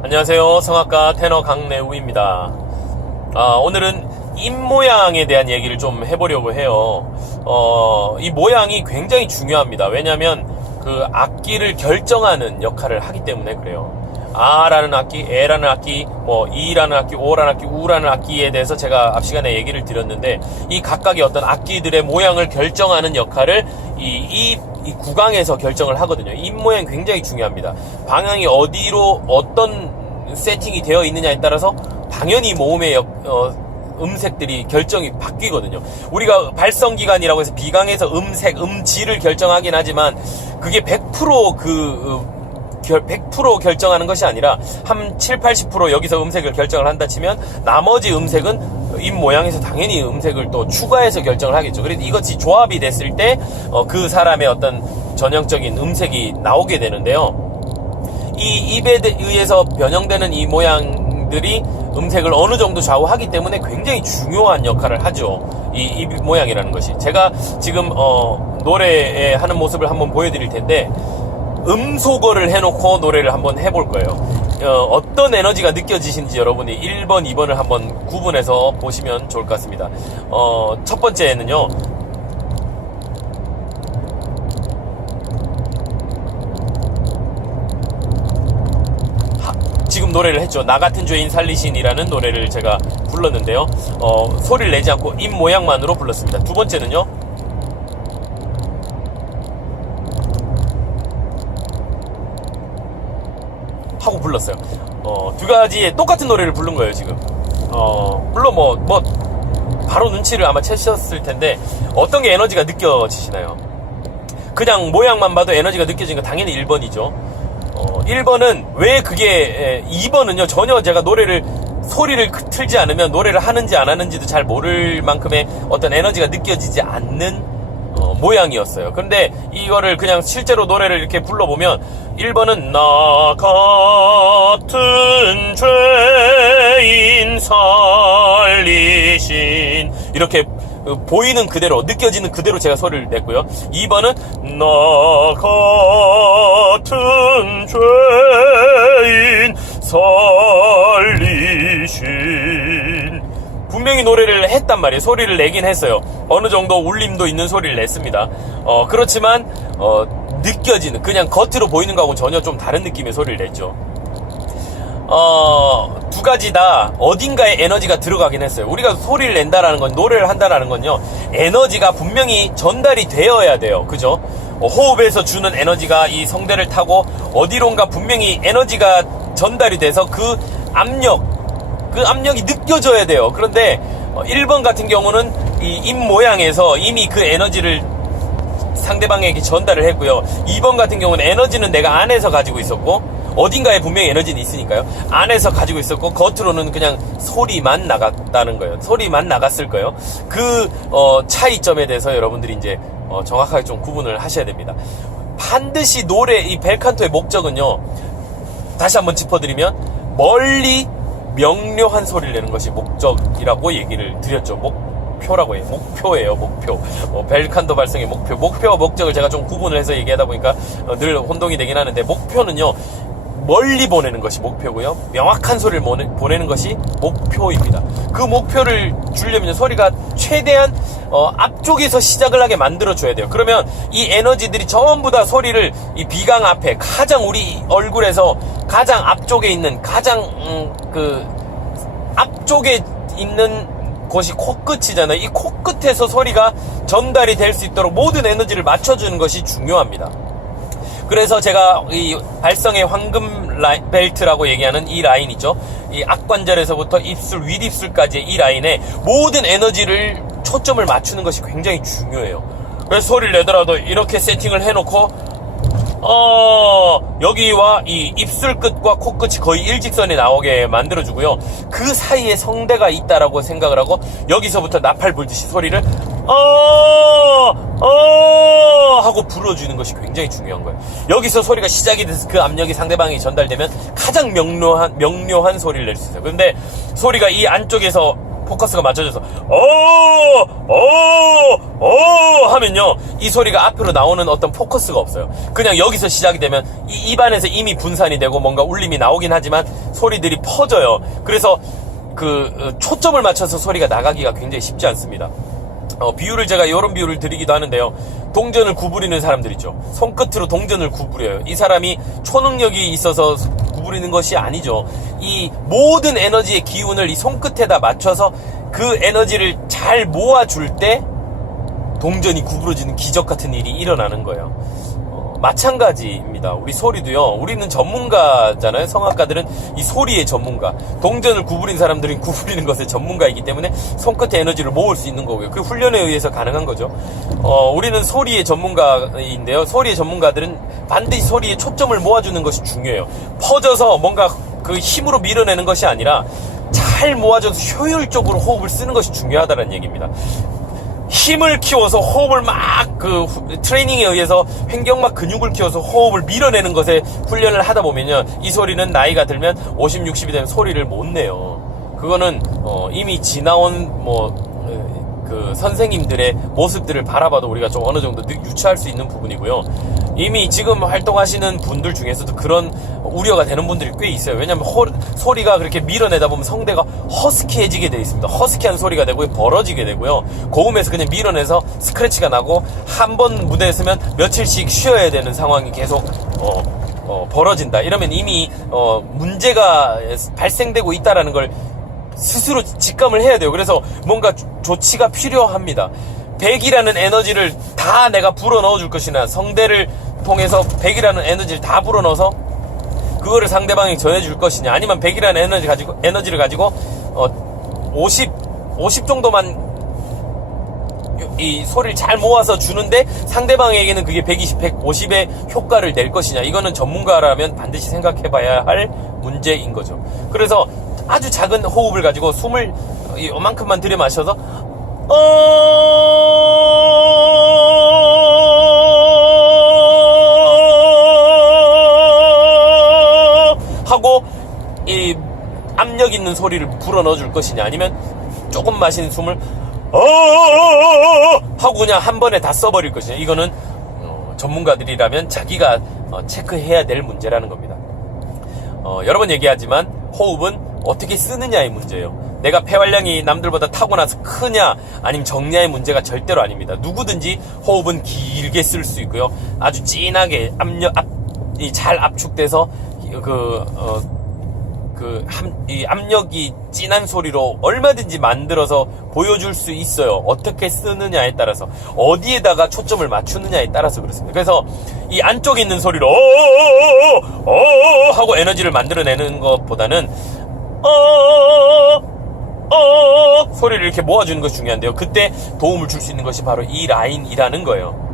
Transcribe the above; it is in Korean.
안녕하세요. 성악가 테너 강내우입니다. 오늘은 입모양에 대한 얘기를 좀 해보려고 해요. 이 모양이 굉장히 중요합니다. 왜냐하면 그 악기를 결정하는 역할을 하기 때문에 그래요. 아라는 악기, 에라는 악기, 이라는 악기, 오라는 악기, 우라는 악기에 대해서 제가 앞 시간에 얘기를 드렸는데, 이 각각의 어떤 악기들의 모양을 결정하는 역할을 이 구강에서 결정을 하거든요. 입 모양이 굉장히 중요합니다. 방향이 어디로 어떤 세팅이 되어 있느냐에 따라서 당연히 모음의 음색들이 결정이 바뀌거든요. 우리가 발성기관이라고 해서 비강에서 음색, 음질을 결정하긴 하지만 그게 100% 결정하는 것이 아니라 한 7, 80% 여기서 음색을 결정을 한다 치면 나머지 음색은 입 모양에서 당연히 음색을 또 추가해서 결정을 하겠죠. 그래서 이것이 조합이 됐을 때 그 사람의 어떤 전형적인 음색이 나오게 되는데요. 이 입에 의해서 변형되는 이 모양들이 음색을 어느 정도 좌우하기 때문에 굉장히 중요한 역할을 하죠. 이 입 모양이라는 것이. 제가 지금 노래에 하는 모습을 한번 보여드릴 텐데, 음소거를 해놓고 노래를 한번 해볼 거예요. 어떤 에너지가 느껴지시는지 여러분이 1번, 2번을 한번 구분해서 보시면 좋을 것 같습니다. 첫 번째는요, 지금 노래를 했죠. 나 같은 죄인 살리신이라는 노래를 제가 불렀는데요. 소리를 내지 않고 입 모양만으로 불렀습니다. 두 번째는요, 하고 불렀어요. 두 가지의 똑같은 노래를 부른 거예요, 지금. 물론 바로 눈치를 아마 채셨을 텐데, 어떤 게 에너지가 느껴지시나요? 그냥 모양만 봐도 에너지가 느껴지는 건 당연히 1번이죠. 1번은 왜 그게, 2번은요, 전혀 제가 소리를 틀지 않으면 노래를 하는지 안 하는지도 잘 모를 만큼의 어떤 에너지가 느껴지지 않는 모양이었어요. 근데 이거를 그냥 실제로 노래를 이렇게 불러보면 1번은 나 같은 죄인 살리신, 이렇게 보이는 그대로, 느껴지는 그대로 제가 소리를 냈고요. 2번은 나 같은 죄인 살리신, 분명히 노래를 했단 말이에요. 소리를 내긴 했어요. 어느 정도 울림도 있는 소리를 냈습니다. 그렇지만 느껴지는, 그냥 겉으로 보이는 거하고 전혀 좀 다른 느낌의 소리를 냈죠. 두 가지 다 어딘가에 에너지가 들어가긴 했어요. 우리가 소리를 낸다라는 건, 노래를 한다라는 건요, 에너지가 분명히 전달이 되어야 돼요. 그죠? 호흡에서 주는 에너지가 이 성대를 타고 어디론가 분명히 에너지가 전달이 돼서 그 압력이 느껴져야 돼요. 그런데 1번 같은 경우는 이 입 모양에서 이미 그 에너지를 상대방에게 전달을 했고요. 2번 같은 경우는 에너지는 내가 안에서 가지고 있었고, 어딘가에 분명히 에너지는 있으니까요. 안에서 가지고 있었고, 겉으로는 그냥 소리만 나갔다는 거예요. 소리만 나갔을 거예요. 그 차이점에 대해서 여러분들이 이제 정확하게 좀 구분을 하셔야 됩니다. 반드시 이 벨칸토의 목적은요, 다시 한번 짚어드리면 멀리 명료한 소리를 내는 것이 목적이라고 얘기를 드렸죠. 목표라고 해요. 목표예요. 목표. 벨칸토 발성의 목표와 목적을 제가 좀 구분을 해서 얘기하다 보니까 늘 혼동이 되긴 하는데, 목표는요, 멀리 보내는 것이 목표고요, 명확한 소리를 보내는 것이 목표입니다. 그 목표를 주려면 소리가 최대한 앞쪽에서 시작을 하게 만들어줘야 돼요. 그러면 이 에너지들이 전부 다 소리를 이 비강 앞에, 가장 우리 얼굴에서 가장 앞쪽에 있는, 가장 앞쪽에 있는 곳이 코끝이잖아요. 이 코끝에서 소리가 전달이 될 수 있도록 모든 에너지를 맞춰주는 것이 중요합니다. 그래서 제가 이 발성의 황금 벨트라고 얘기하는 이 라인 있죠. 이 악관절에서부터 입술, 윗입술까지의 이 라인에 모든 에너지를, 초점을 맞추는 것이 굉장히 중요해요. 그래서 소리를 내더라도 이렇게 세팅을 해놓고, 여기와 이 입술 끝과 코끝이 거의 일직선에 나오게 만들어주고요. 그 사이에 성대가 있다라고 생각을 하고, 여기서부터 나팔 불듯이 소리를 하고 불어주는 것이 굉장히 중요한 거예요. 여기서 소리가 시작이 돼서 그 압력이 상대방에게 전달되면 가장 명료한 소리를 낼 수 있어요. 그런데 소리가 이 안쪽에서 포커스가 맞춰져서 하면요, 이 소리가 앞으로 나오는 어떤 포커스가 없어요. 그냥 여기서 시작이 되면 이 입안에서 이미 분산이 되고 뭔가 울림이 나오긴 하지만 소리들이 퍼져요. 그래서 초점을 맞춰서 소리가 나가기가 굉장히 쉽지 않습니다. 비유를 제가 이런 비유를 드리기도 하는데요. 동전을 구부리는 사람들 있죠. 손끝으로 동전을 구부려요. 이 사람이 초능력이 있어서 구부리는 것이 아니죠. 이 모든 에너지의 기운을 이 손끝에다 맞춰서 그 에너지를 잘 모아줄 때 동전이 구부러지는 기적 같은 일이 일어나는 거예요. 마찬가지입니다. 우리 소리도요. 우리는 전문가잖아요. 성악가들은 이 소리의 전문가. 동전을 구부린 사람들은 구부리는 것의 전문가이기 때문에 손끝에 에너지를 모을 수 있는 거고요. 그 훈련에 의해서 가능한 거죠. 우리는 소리의 전문가인데요. 소리의 전문가들은 반드시 소리에 초점을 모아주는 것이 중요해요. 퍼져서 뭔가 그 힘으로 밀어내는 것이 아니라 잘 모아져서 효율적으로 호흡을 쓰는 것이 중요하다는 얘기입니다. 힘을 키워서 호흡을 막 트레이닝에 의해서 횡격막 근육을 키워서 호흡을 밀어내는 것에 훈련을 하다 보면요, 이 소리는 나이가 들면 50, 60이 되면 소리를 못 내요. 그거는 이미 지나온 선생님들의 모습들을 바라봐도 우리가 좀 어느 정도 유추할 수 있는 부분이고요. 이미 지금 활동하시는 분들 중에서도 그런 우려가 되는 분들이 꽤 있어요. 왜냐하면 소리가 그렇게 밀어내다 보면 성대가 허스키해지게 되어 있습니다. 허스키한 소리가 되고 벌어지게 되고요. 고음에서 그냥 밀어내서 스크래치가 나고 한 번 무대에 서면 며칠씩 쉬어야 되는 상황이 계속 벌어진다. 이러면 이미 문제가 발생되고 있다라는 걸 스스로 직감을 해야 돼요. 그래서 뭔가 조치가 필요합니다. 100이라는 에너지를 다 내가 불어넣어 줄 것이나 성대를 통해서 100이라는 에너지를 다 불어넣어서 그거를 상대방이 전해줄 것이냐, 아니면 100이라는 에너지를 가지고 50 정도만 이 소리를 잘 모아서 주는데 상대방에게는 그게 120, 150의 효과를 낼 것이냐. 이거는 전문가라면 반드시 생각해봐야 할 문제인 거죠. 그래서 아주 작은 호흡을 가지고 숨을 요만큼만 들이마셔서 하고 이 압력 있는 소리를 불어넣어 줄 것이냐, 아니면 조금 마시는 숨을 하고 그냥 한 번에 다 써버릴 것이냐. 이거는 전문가들이라면 자기가 체크해야 될 문제라는 겁니다. 여러 번 얘기하지만 호흡은 어떻게 쓰느냐의 문제예요. 내가 폐활량이 남들보다 타고나서 크냐 아니면 적냐의 문제가 절대로 아닙니다. 누구든지 호흡은 길게 쓸 수 있고요. 아주 진하게 잘 압축돼서 이 압력이 진한 소리로 얼마든지 만들어서 보여줄 수 있어요. 어떻게 쓰느냐에 따라서, 어디에다가 초점을 맞추느냐에 따라서 그렇습니다. 그래서 이 안쪽에 있는 소리로 하고 에너지를 만들어내는 것보다는 소리를 이렇게 모아주는 것이 중요한데요. 그때 도움을 줄 수 있는 것이 바로 이 라인이라는 거예요.